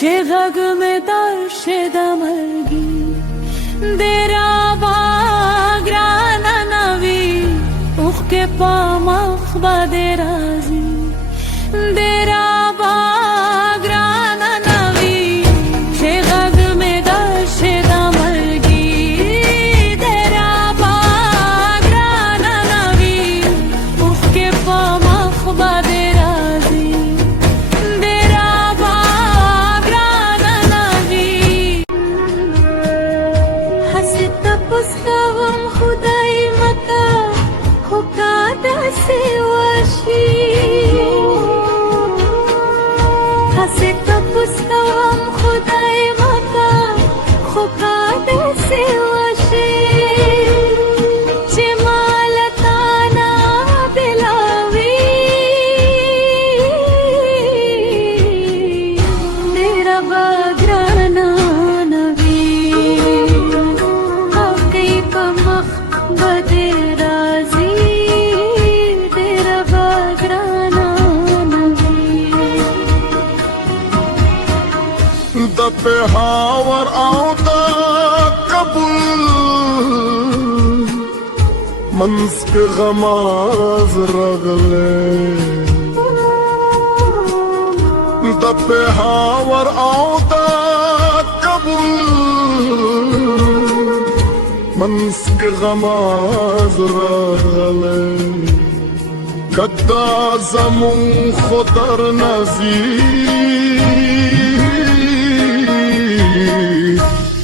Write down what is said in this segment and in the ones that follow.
شغق مدار شدمرگی درا باگرانا نوی اوخ کے پامخ بدرازی درا باگرانا نوی شغق مدار شدمرگی درا باگرانا نوی اوخ کے پامخ بدرازی پہاور آوتا قبول منسک غماز رغلے دا پہاور آوتا قبول منسک غماز رغلے کدا زمون خودر نزی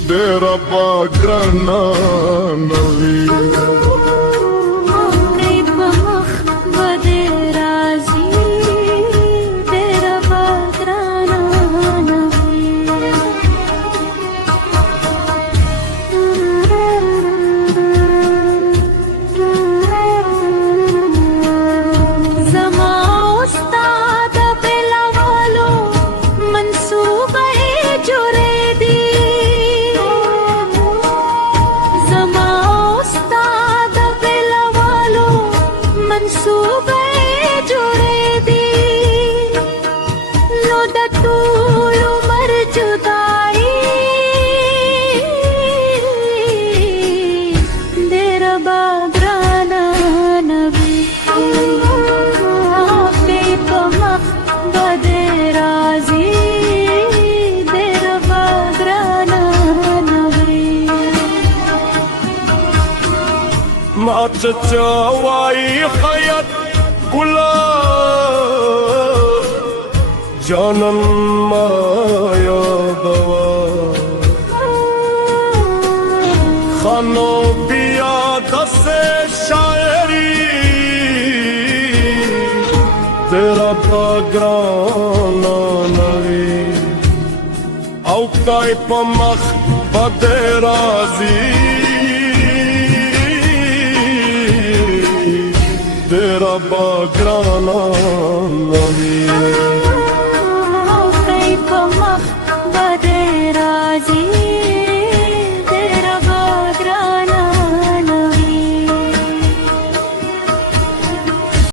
Dera bagrana navi ما تتواي حياة كلها جانا ما يضوى خانو بيا دس شاعري تیرا باگرانا نوی او کای پمخ بدرازی تیرا باگرانا نوی او کای پمخ بدرازی